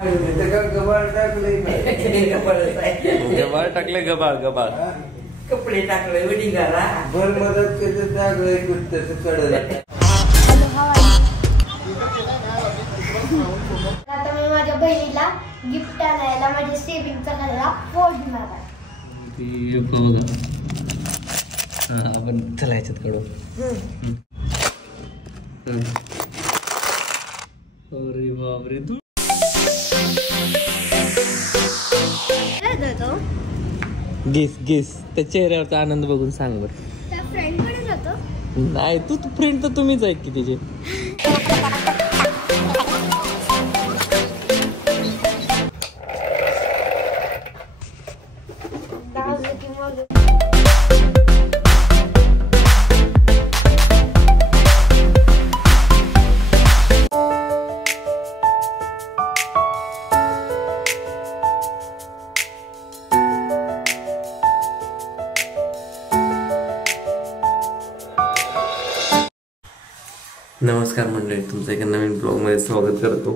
गबाळ टाकले गबाळ गबाळ कपडे टाकले वडिंगाला भर मदत केलं टाकलंय चढलं. आता मी माझ्या बहिणीला गिफ्ट आणायला माझ्या सेविंगचा घालला फोडणार आहे. आपण चला ह्याच्यात कडू. अरे बापरे तू गेस गेस त्या चेहऱ्यावरचा आनंद बघून सांग बरं. त्या फ्रेंडकडे जातो. नाही तू फ्रेंड तर तुम्हीच आहे की तिचे. नमस्कार मंडळी, तुमचं एका नवीन ब्लॉगमध्ये स्वागत करतो.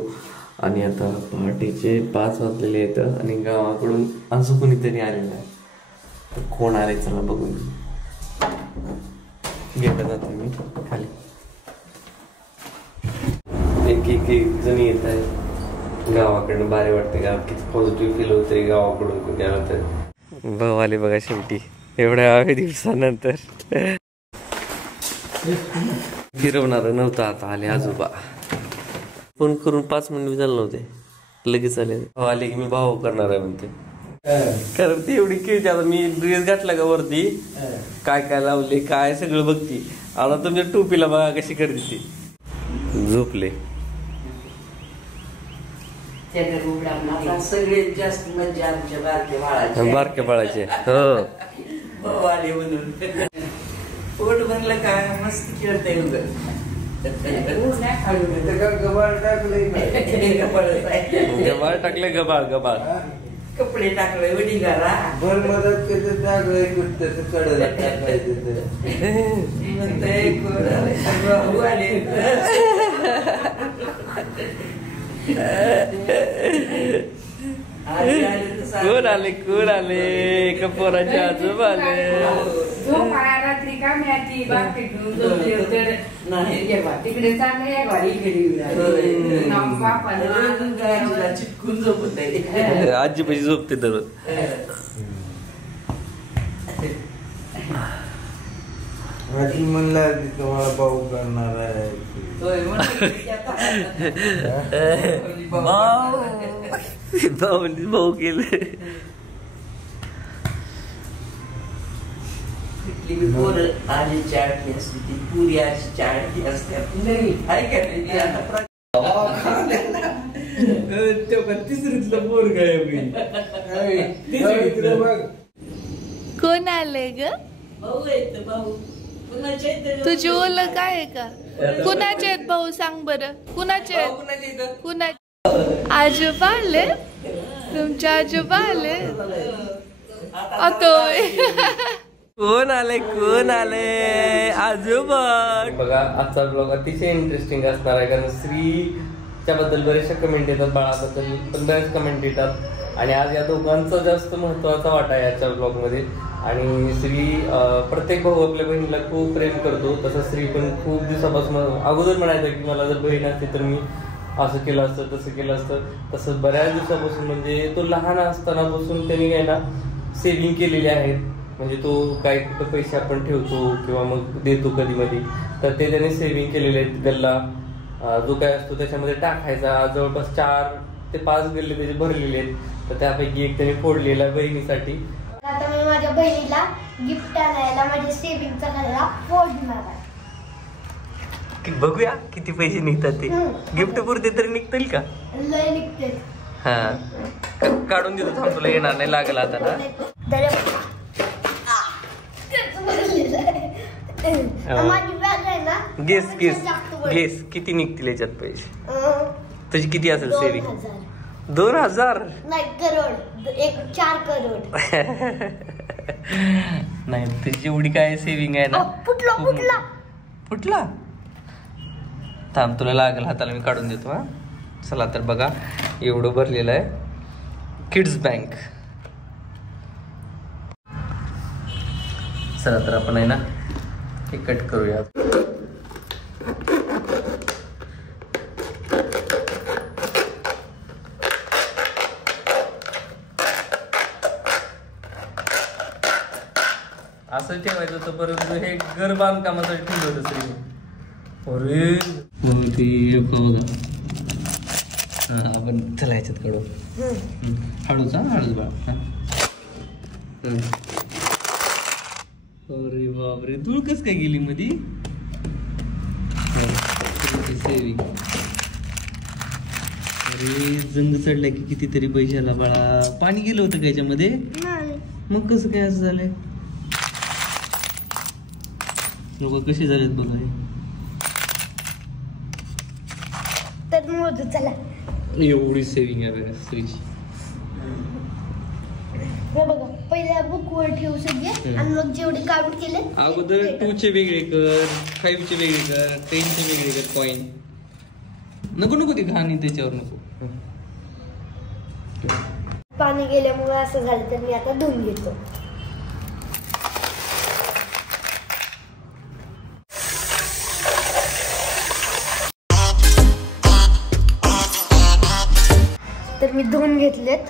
आणि आता पहाटेचे 5 वाजलेले आहेत आणि गावाकडून असं कोणीतरी आलेलं आहे. तर कोण आले चला बघून गेला जातो मी खाली. एक जण येत आहे गावाकडनं. भारी वाटते, गावात किती पॉझिटिव्ह फील होते गावाकडून गेला तर. भाऊ आले बघा शेवटी एवढ्या दिवसानंतर. फिरवणार नव्हतं, आता आले आजोबा. फोन करून 5 मिनिट झालं नव्हते, लगेच आले. आले की मी भाऊ करणार आहे म्हणते. कारण ती एवढी खेळते. आता मी ड्रेस घातला का वरती, काय काय लावले काय सगळं बघती. आता तुमच्या टोपीला बघा कशी करते ती. झोपले सगळ्यात जास्त मजा आमच्या बारक्या बाळाचे. हो भाऊ आले म्हणून पोट भरलं काय मस्त खेळतंय. गबाळ टाकलंय गबाळ टाकले गबाळ गबाळ कपडे टाकले वडिंगाला भर मदत केलं टाकलंय चढलं. भाऊ आले. कोण आले कपोराचे आजोबा आले. रात्री का मी बाकी तिकडे चिटकून झोपत आजी पैसे झोपते तर. म्हणला तुम्हाला भाऊ करणार आहे. भाऊ केले. पोरं आली चाटली असते ती पुरी अशी चाटली असते. तिसरीतलं पोर काय कोण आले ग? भाऊ येत भाऊ तुझी ओळख काय आहे का? कुणाचे आहेत भाऊ सांग बरं. कुणाचे आहेत? कुणाचे? आजोबा आले तुमच्या? आजोबा आले अतोय. कोण आले आजोबा. बघा आजचा ब्लॉग अतिशय इंटरेस्टिंग असणार आहे, कारण श्रीच्या बद्दल बरेचशा कमेंट येतात, बाळाबद्दल पण बरेच कमेंट येतात. आणि आज या दोघांचा जास्त महत्वाचा वाटा आहे याच्या ब्लॉग मध्ये. आणि श्री प्रत्येक भाऊ आपल्या बहिणीला खूप प्रेम करतो, तसं श्री पण खूप दिवसापासून अगोदर म्हणायचं की मला जर बहीण असते तर मी असं केलं असतं तसं केलं असतं. तसं बऱ्याच दिवसापासून म्हणजे तो लहान असतानापासून त्यांनी काय ना सेव्हिंग केलेली आहेत. म्हणजे तो काय कुठं पैसे आपण ठेवतो किंवा मग देतो कधी मध्ये, तर ते त्याने सेव्हिंग केलेले आहेत. गल्ला जो काय असतो त्याच्यामध्ये टाकायचा. जवळपास 4 ते 5 गल्ले त्याचे भरलेले आहेत. तर त्यापैकी एक त्याने फोडलेला बहिणीसाठी. आता मी माझ्या बहिणीला गिफ्ट आणायला माझ्या सेविंगचा घालला फोडणार आहे. बघूया किती पैसे निघतात ते. गिफ्ट पुरते तरी निघतील का? लय निघते. हा काढून देतो, थांब तुला येणार नाही लागला आता ना. गेस गेस गेस किती निघतील याच्यात पैसे? तुझी किती असेल सेविंग? 2000 नाही करोड. 4 करोड. नाही तुझी एवढी काय सेविंग आहे ना. फुटला थांब तुला लागल हाताला मी काढून देतो. हा चला तर बघा एवढं भरलेलं आहे. Kids bank. चला तर आपण आहे ना हे कट करूया. असं ठेवायचं होतं, परंतु हे घर बांधकामासाठी ठेवलं होतं सगळं. अरे ते बघा. हा आपण चला याच्यात काढू. हळूच हळूच बा. अरे बापरे, धूळ कस काय गेली मध्ये. सेविंग. अरे जंग चढलाय की कितीतरी पैशाला बाळा. पाणी गेलं होतं का याच्यामध्ये. मग कसं काय असं झालंय. लोक कसे झालेत बघा. तर मोजू चला. एवढी सेविंग आहे बघा स्त्रीची. बघा पहिल्या बुकवर ठेवू सगळे आणि मग जेवढे काउंट केले अगोदर 2 चे वेगळे कर, 5 चे वेगळे कर, 10 चे वेगळे कर कॉइन. नको नको ते घाण त्याच्यावर नको. पाणी गेल्यामुळे असं झालं तर मी आता धुवून घेतो. तर मी धुवून घेतलेत.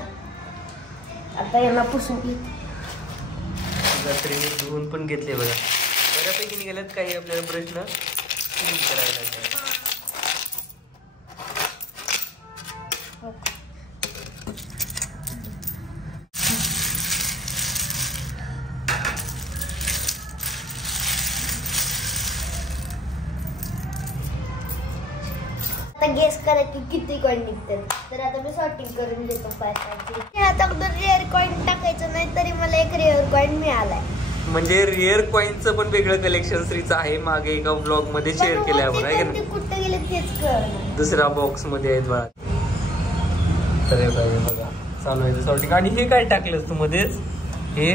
आता यांना पुसून घेते. धुवून पण घेतले बघा. बऱ्यापैकी निघाल्यात. काही आपल्याला प्रश्न क्लीन करायला लागतात. आता गेस करा की किती कॉइन निघतात. तर आता मी सॉर्टिंग करून देतो पैशाची. आता अगोदर रेअर कॉइन टाकायचं नाही तरी मला एक रेअर कॉइन मिळालाय. म्हणजे रेअर कॉइनचं पण वेगळं कलेक्शन श्रीचं आहे. मागे एका ब्लॉग मध्ये शेअर केलं आपण आहे का. कुठे गेले तेच कळलं. दुसऱ्या बॉक्स मध्ये आहेत बघा. तर हे बघा चालू आहे सॉर्टिंग. आणि हे काय टाकलंस तू मध्येच. हे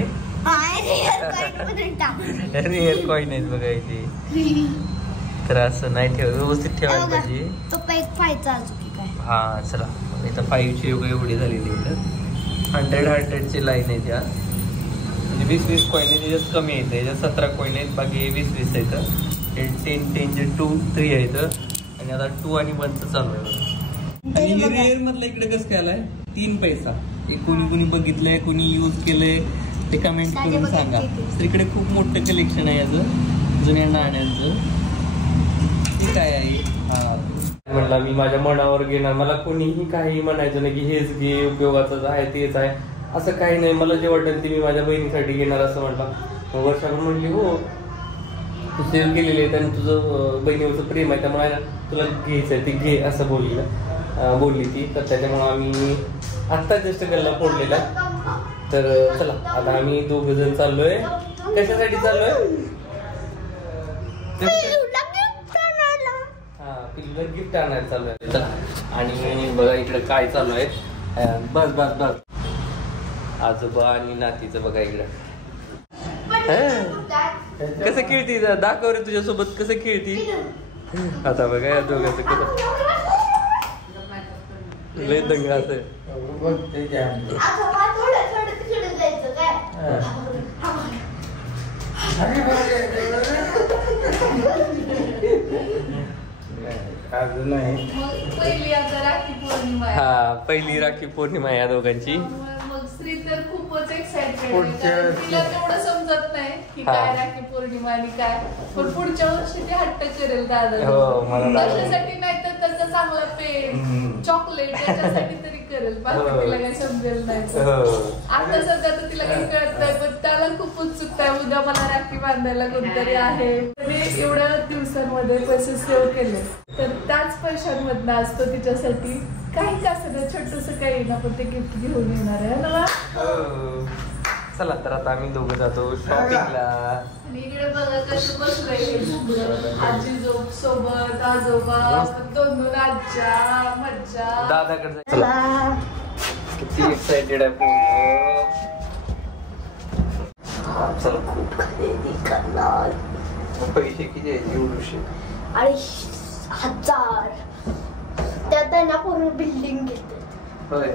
रेअर कॉइन आहेत बघा इथे. तर असं नाही ठेव, व्यवस्थित ठेवायला पाहिजे. तो पॅक पाहायचा अजून काय. हा चला इथं 5 ची एवढी झालेली इथं. 100 लाईन आहे त्या. म्हणजे 20 कॉइन आहे. त्याच्यात कमी येतं. याच्यात 17 कॉइन आहेत. बाकी 20 आहेत. हे 10 2 3 आहेत. आणि आता 2 आणि 1 चालू आहे. आणि हे रेअर मधलं इकडे कसं काय आलाय 3 पैसा. हे कोणी बघितलंय, कोणी यूज केलंय ते कमेंट करून सांगा. तर इकडे खूप मोठं कलेक्शन आहे याचं जुन्या नाण्यांचं. हे काय आहे. हा म्हणला मी माझ्या मनावर घेणार. मला कोणीही काही म्हणायचं नाही की हेच घे, उपयोगाचं आहे तेच आहे, असं काही नाही. मला जे वाटेल ते मी माझ्या बहिणीसाठी घेणार असं म्हटलं. वर्षाला म्हणली हो तू सेव्ह केलेली आहे आणि तुझं बहिणीवरचं प्रेम आहे त्यामुळे तुला घ्यायचंय ते घे असं बोलली ती. तर त्याच्यामुळे आम्ही आत्ता जस्ट गल्ला फोडलेला. तर चला आता आम्ही 2 जण चाललोय. कशासाठी चाललोय. हा पिल्लूला गिफ्ट आणायला चालू आहे. चला आणि बघा इकडे काय चालू आहे. बस बस बस आजोबा आणि नातीचं बघा इकडे. कसं खेळती दाखव रे तुझ्यासोबत कसं खेळती. आता बघा या दोघांचं कसं लय दंगा असं. अजून नाही. पहिली आता राखी पौर्णिमा आहे. हा पहिली राखी पौर्णिमा या दोघांची. मग श्री तर खूपच एक्साइटेड आहे. तिला तेवढं समजत नाही की काय राखी पौर्णिमा आणि काय. पण पुढच्या वर्षी ते हट्ट करेल दादा. कशासाठी नाही तर त्याचा चांगला पेन चॉकलेट त्याच्यासाठी तरी करेल. बाकी तिला काही समजेल नाही. आता सध्या तर तिला काही कळत नाही. पण त्याला खूप उत्सुकता आहे. उद्या मला राखी बांधायला कोणतरी आहे. मी एवढ्या दिवसांमध्ये पैसे सेव्ह केले तर त्याच पैशांमधनं असतो तिच्यासाठी काही का सगळं छोटस काही ना पण ते गिफ्ट घेऊन येणार आहे ना. चला तर आता आम्ही दोघं जातो शॉपिंगला. आणि इकडे बघा कसं बसलंय आजी सोबत आजोबा 2 आज्या मज्जा दादाकडे. चला किती एक्साइटेड आहे पूर्ण. चला खूप खरेदी करणार. पैसे किती आहेत एवढे 2,500 त्यात आहे ना पूर्ण बिल्डिंग घेते. होय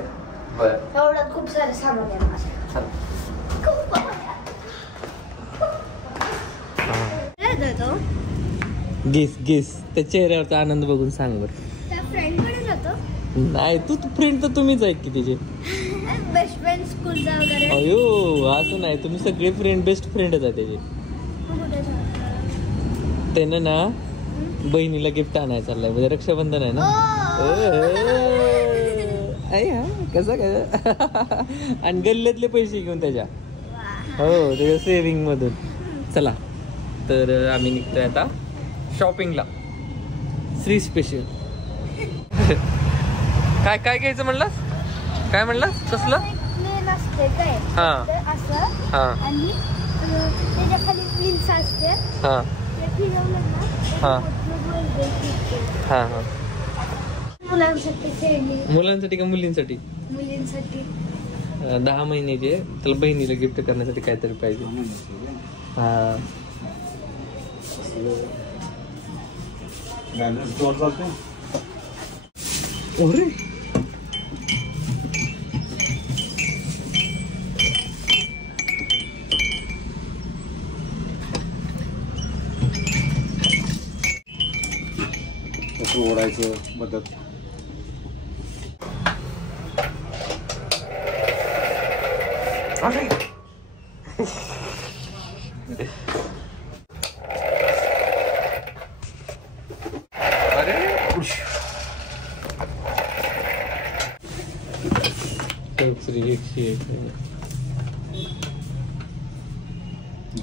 बर एवढ्यात खूप सारे सामान आहे माझं. चल काय जातो? गिस त्या चेहऱ्यावरचा आनंद बघून सांग बर. त्या फ्रेंडकडे जातो. नाही तू फ्रेंड तर तुम्हीच आहे की तिचे. बेस्ट फ्रेंड स्कूलचा वगैरे. अयो असं नाही, तुम्ही सगळे फ्रेंड बेस्ट फ्रेंडच आहे त्याचे. तू कुठे जातो? त्यानं ना बहिणीला गिफ्ट आणायला चाललंय, म्हणजे रक्षाबंधन आहे ना. कसं काय आणि गल्ल्यातले पैसे घेऊन त्याच्या, हो त्याच्या सेविंग मधून. चला तर आम्ही निघतोय आता शॉपिंगला. श्री स्पेशल. काय काय घ्यायचं म्हणलास? काय म्हणलास? कसलं? प्लेन असते काय? हा. असं. हा आणि त्याच्या खाली प्लीन्स असते. हा ते फिरवलं ना. हा हा हा. मुलांसाठी खेळणी. मुलांसाठी का मुलींसाठी? मुलींसाठी. 10 महिन्याचे, त्याला बहिणीला गिफ्ट करण्यासाठी काहीतरी पाहिजे. हा अरे ओढायचं मदत.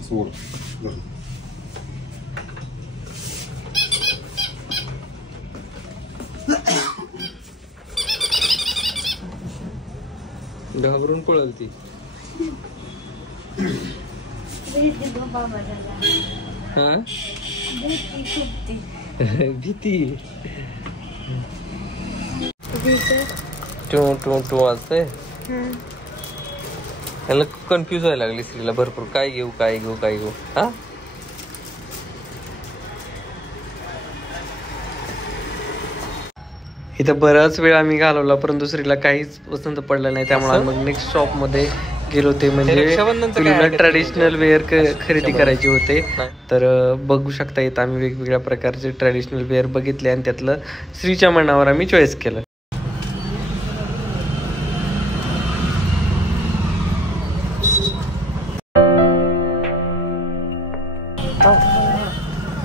सोड. घाबरून पळल ती. हा भीती. टू टू टू असते. त्याला कन्फ्युज व्हायला लागली स्त्रीला भरपूर. काय घेऊ काय घेऊ काय घेऊ. हा इथं बराच वेळ आम्ही घालवला, परंतु स्त्रीला काहीच पसंत पडलं नाही. त्यामुळे मग नेक्स्ट शॉप मध्ये गेलो ते म्हणजे ट्रॅडिशनल वेअर खरेदी करायचे होते. तर बघू शकता इथं आम्ही वेगवेगळ्या प्रकारचे ट्रॅडिशनल वेअर बघितले आणि त्यातलं स्त्रीच्या मनावर आम्ही चॉईस केलं.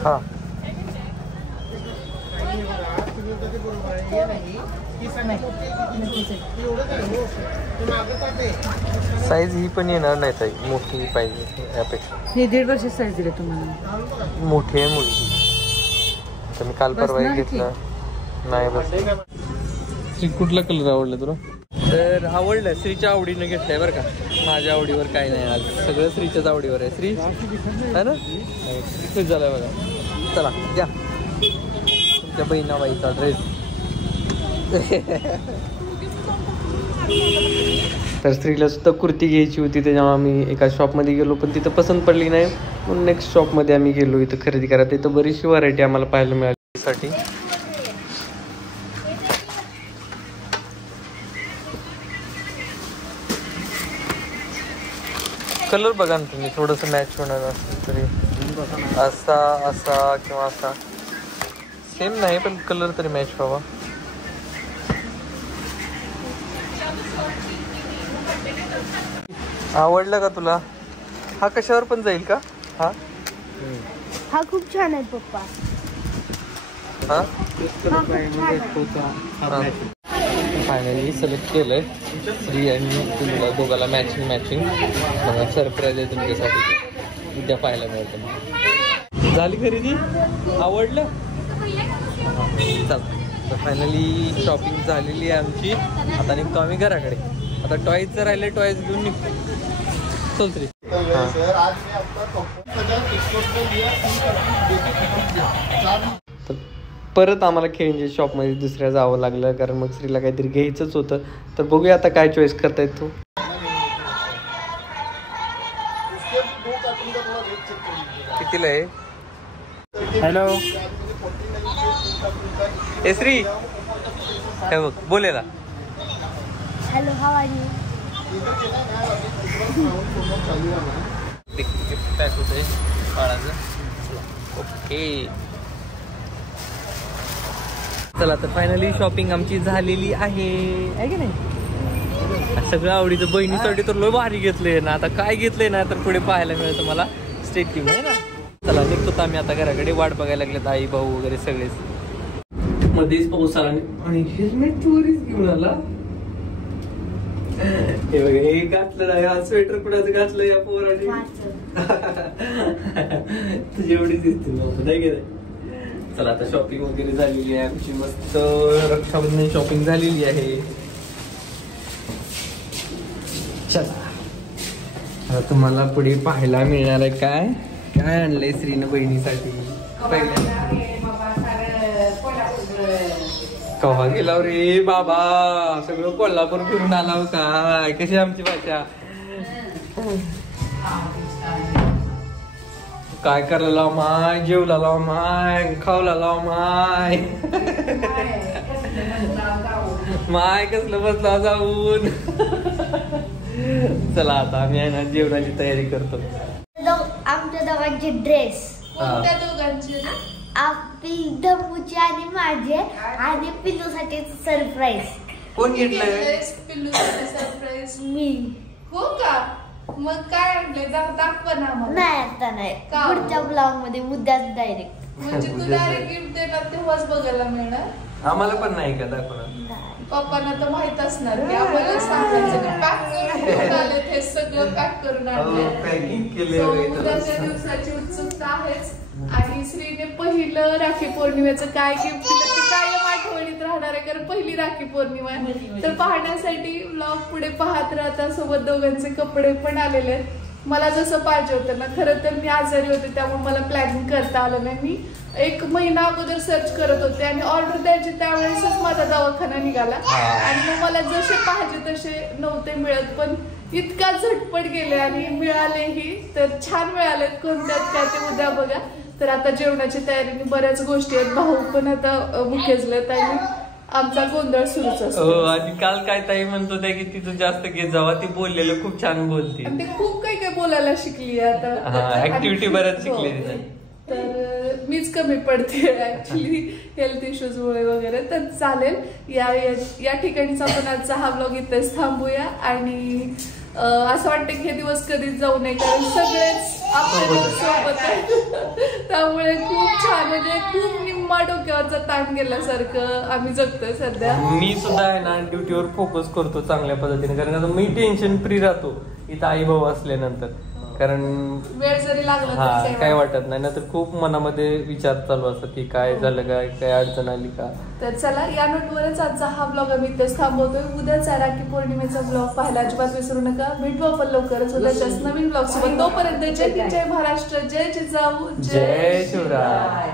हा साईज ही पण येणार नाही ताई, मोठी पाहिजे यापेक्षा. हे 1.5 वर्ष साईज दिले तुम्हाला. मोठी आहे मुलगी. तर मी काल परवा घेतला नाही बस. श्री कुठला कलर आवडला तुला? तर आवडलं, श्रीच्या आवडीनं घेतलंय बरं का. माझ्या आवडीवर काय नाही, आज सगळं श्रीच्याच आवडीवर आहे. श्री है ना, खुश झालाय बघा. चला द्या तुमच्या बहिणाबाईचा ड्रेस. तर स्त्रीला सुद्धा कुर्ती घ्यायची होती, त्याच्यामुळे आम्ही एका शॉपमध्ये गेलो, पण तिथं पसंत पडली नाही. म्हणून नेक्स्ट शॉपमध्ये आम्ही गेलो इथं खरेदी करायला. इथं बरीचशी व्हरायटी आम्हाला पाहायला मिळाली. साठी कलर बघा ना तुम्ही, थोडंसं मॅच होणार असलं तरी. असा असा किंवा असा सेम नाही, पण कलर तरी मॅच व्हावा. आवडलं का तुला? हा कशावर पण जाईल का? हा हा खूप छान आहे पप्पा. हा हा फायनली सिलेक्ट केलंय श्री आणि तुला दोघाला मॅचिंग. मला सरप्राईज आहे तुमच्यासाठी, उद्या पाहायला मिळतं. झाली खरेदी? आवडलं? चल तर फायनली शॉपिंग झालेली आहे आमची. आता निघतो आम्ही घराकडे. आता टॉयजचं राहिले, टॉयज घेऊन निघतो. चल श्री. परत आम्हाला खेळणीच्या शॉपमध्ये दुसऱ्या जावं लागलं, कारण मग श्रीला काहीतरी घ्यायचंच होतं. तर बघूया आता काय चॉईस करतायत तू. कितीला आहे? हॅलो ए श्री, हे बघ बोलेला hello how are you. Pack होतंय बाळाचं. ओके चला तर फायनली शॉपिंग आमची झालेली आहे की नाही. सगळं आवडीचं बहिणीसाठी तर लय भारी घेतलंय ना. आता काय घेतलंय ना तर पुढे पाहायला मिळतं मला. स्टेट टीम आहे ना. चला निघतो आम्ही आता घराकडे. वाट बघायला लागलेत आई भाऊ वगैरे सगळेच. मध्येच पाऊस आला आणि हेल्मेट चोरीच घेऊन आला. हे बघा हे घातलं नाही. हा स्वेटर कुणाचं घातलं या पोराने. तुझी एवढीच दिसते नाही गेलं. चला आता शॉपिंग वगैरे झालेली आहे आमची. मस्त रक्षाबंधन शॉपिंग झालेली आहे. चला आता तुम्हाला पुढे पाहायला मिळणार आहे काय काय आणलंय श्रीनं बहिणीसाठी. कव्हा गेला रे बाबा. सगळं कोल्हापूर फिरून आला काय. कशी आमची भाषा. काय करायला लाव माय. जेवला लाव माय. खावला लाव माय. माय कसलं बसला जाऊन. चला आता आम्ही आहे ना जेवणाची तयारी करतो. आमच्या दोघांचे ड्रेस. कोणत्या दोघांची. धम्मूचे आणि माझे आणि पिल्लूसाठी सरप्राईज. कोण घेतलंय. पिल्लूसाठी सरप्राईज. मी. हो का. मग काय आणलंय दाखवा ना आम्हाला. नाही आता नाही का? पुढच्या ब्लॉग मध्ये उद्याच डायरेक्ट. म्हणजे तू डायरेक्ट गिफ्ट देणार तेव्हाच बघायला मिळणार. आम्हाला पण नाही का दाखवणार. पप्पांना तर माहित असणार की आम्हाला सांगायचं पॅक करून घेऊन आले. हे सगळं पॅक करून आणले. पॅकिंग केले. उद्याच्या दिवसाची उत्सुकता आहेच. आणि श्रीने पहिलं राखी पौर्णिमेचं काय गिफ्ट दिलं ते कायम आठवणीत राहणार आहे. कारण पहिली राखी पौर्णिमा आहे. तर पाहण्यासाठी व्लॉग पुढे पाहत राहता. सोबत दोघांचे कपडे पण आलेले आहेत. मला जसं पाहिजे होतं ना. खरं तर मी आजारी होते त्यामुळे मला प्लॅनिंग करता आलं नाही. मी 1 महिना अगोदर सर्च करत होते आणि ऑर्डर द्यायची त्यावेळेसच माझा दवाखाना निघाला. आणि मग मला जसे पाहिजे तसे नव्हते मिळत. पण इतका झटपट गेले आणि मिळालेही तर छान मिळालेत. कोणत्यात काय ते उद्या बघा. तर आता जेवणाची तयारीने बऱ्याच गोष्टी आहेत. भाऊ पण आता मुकेजलेत आणि आमचा गोंधळ सुरूच असतो. आणि काल काय ताई म्हणतो त्या की तिथं जास्त घेत जावा. ती बोललेलं खूप छान बोलते. ते खूप काही काही बोलायला शिकली आता. ऍक्टिव्हिटी बऱ्याच शिकली. तर मीच कमी पडते ऍक्च्युली हेल्थ इश्यूज मुळे वगैरे. तर चालेल या ठिकाणीच आपण आजचा हा ब्लॉग इथेच थांबूया. आणि असं वाटतं की हे दिवस कधीच जाऊ नये कारण सगळेच आपल्या सोबत आहेत. त्यामुळे खूप छान म्हणजे खूप निम्मा डोक्यावरचा ताण गेल्यासारखं आम्ही जगतोय सध्या. मी सुद्धा आहे ना ड्युटीवर फोकस करतो चांगल्या पद्धतीने. कारण आता मी टेन्शन फ्री राहतो इथं आई भाऊ असल्यानंतर. कारण वेळ जरी लागला काय वाटत नाही ना. तर खूप मनामध्ये विचार चालू असतात की काय झालं काय अडचण आली का. तर चला या नोटवरच आजचा हा ब्लॉग आम्ही इथेच थांबवतोय. उद्याचा राखी पौर्णिमेचा ब्लॉग पाहायला अजिबात विसरू नका. भेटू आपण लवकरच उद्याच्याच नवीन ब्लॉग सोबत. तोपर्यंत जय हिंद, जय महाराष्ट्र, जय जिजाऊ, जय शिवराय.